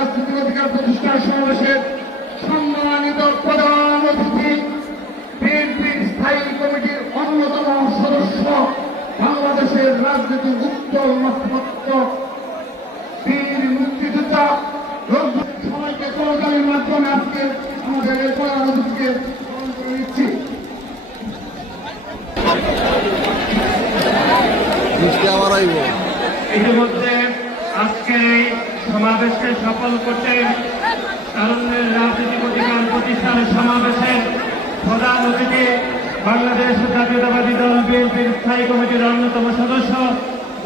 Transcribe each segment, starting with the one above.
রাজনৈতিক অধিকার প্রতিষ্ঠার সমাবেশের সম্মানিত প্রধান অতিথি, বিএনপির স্থায়ী কমিটির অন্যতম সদস্য, বাংলাদেশের রাজনীতির উত্তর নক্ষত্র, বীর মুক্তিযোদ্ধা, সবাইকে করতালির মাধ্যমে আজকে আমাদের এই প্রধান অতিথিকে স্মরণ করে নিচ্ছি। ইতিমধ্যে আজকের এই সমাবেশকে সফল করতে তারুণ্যের রাজনৈতিক অধিকার প্রতিষ্ঠানের সমাবেশের প্রধান অতিথি, বাংলাদেশ জাতীয়তাবাদী দল বিএনপির স্থায়ী কমিটির অন্যতম সদস্য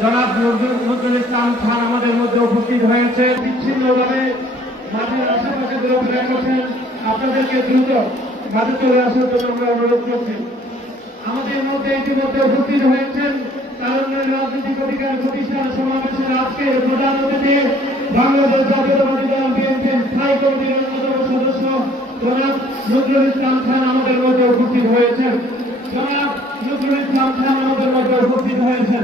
জনাব নজরুল ইসলাম খান আমাদের মধ্যে উপস্থিত হয়েছে। বিচ্ছিন্নভাবে মাঠের আশেপাশে ঘোরাফেরা করছেন, আপনাদেরকে দ্রুত মাঠে চলে আসার জন্য আমরা অনুরোধ করছি। আমাদের মধ্যে ইতিমধ্যে উপস্থিত হয়েছেন তারুণ্যের রাজনৈতিক অধিকার প্রতিষ্ঠান সমাবেশের আজকের প্রধান অতিথি, বাংলাদেশ জাতীয়তাবাদী দল বিএনপির স্থায়ী কমিটির অন্যতম সদস্য জনাব নজরুল ইসলাম খান আমাদের মধ্যে উপস্থিত হয়েছেন। জনাব নজরুল ইসলাম খান আমাদের মধ্যে উপস্থিত হয়েছেন।